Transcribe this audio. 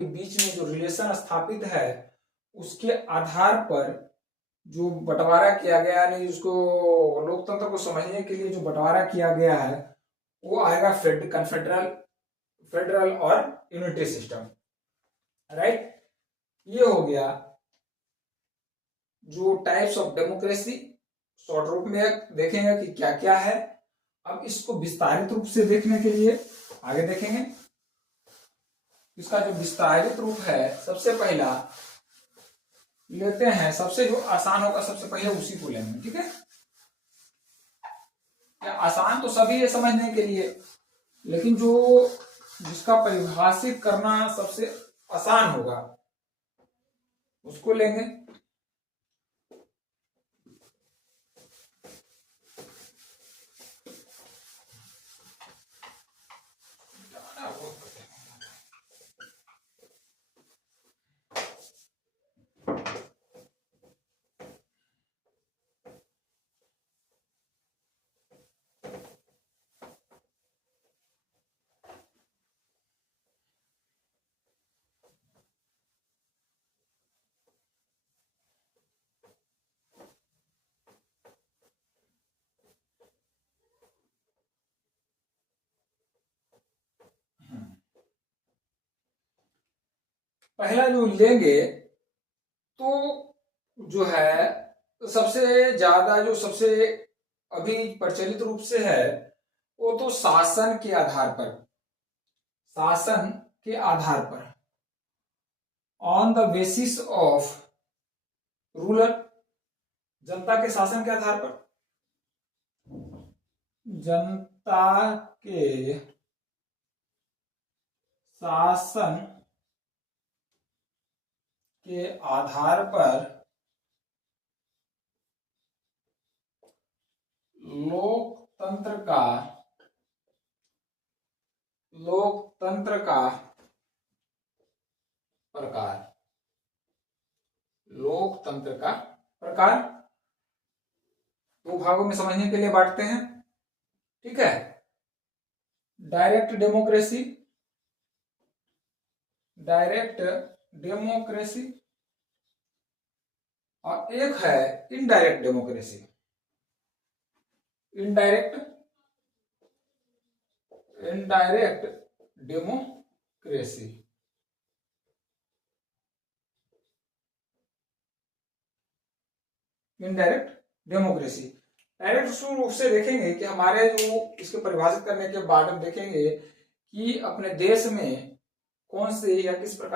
बीच में जो रिलेशन स्थापित है उसके आधार पर जो बंटवारा किया गया, यानी उसको लोकतंत्र को समझने के लिए जो बंटवारा किया गया है वो आएगा फेडरल और यूनिटरी सिस्टम। राइट, ये हो गया जो टाइप्स ऑफ डेमोक्रेसी, शॉर्ट रूप में देखेंगे कि क्या क्या है। अब इसको विस्तारित रूप से देखने के लिए आगे देखेंगे। इसका जो विस्तारित रूप है, सबसे पहला लेते हैं, सबसे जो आसान होगा सबसे पहले उसी को लेंगे। ठीक है, आसान तो सभी है समझने के लिए, लेकिन जो जिसका परिभाषित करना सबसे आसान होगा उसको लेंगे। पहला जो लेंगे तो जो है सबसे ज्यादा, जो सबसे अभी प्रचलित रूप से है वो तो शासन के आधार पर, शासन के आधार पर, on the basis of ruler, जनता के शासन के आधार पर, जनता के शासन के आधार पर लोकतंत्र का प्रकार, लोकतंत्र का प्रकार दो भागों में समझने के लिए बांटते हैं। ठीक है, डायरेक्ट डेमोक्रेसी, और एक है indirect democracy, indirect democracy. Indirect democracy direct रूप से देखेंगे कि हमारे जो इसके परिभाषित करने के बाद हम देखेंगे कि अपने देश में कौन से या किस प्रकार